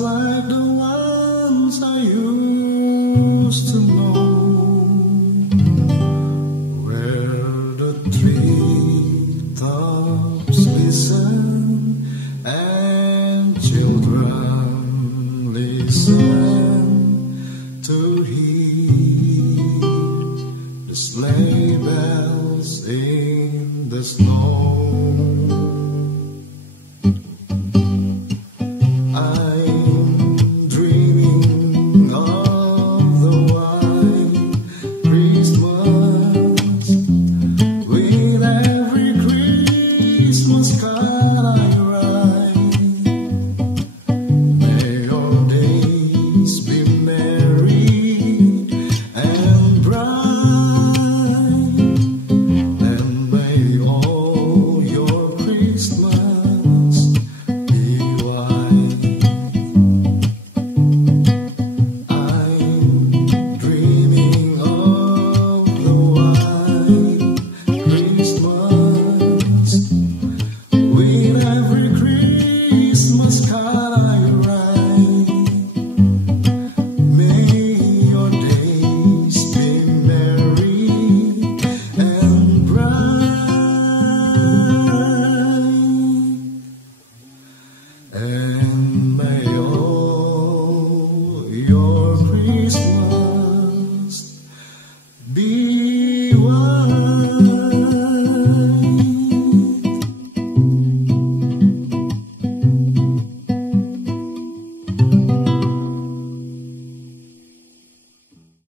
like the ones I used to know, where the treetops listen and children listen to hear the sleigh bells in the snow. And may all your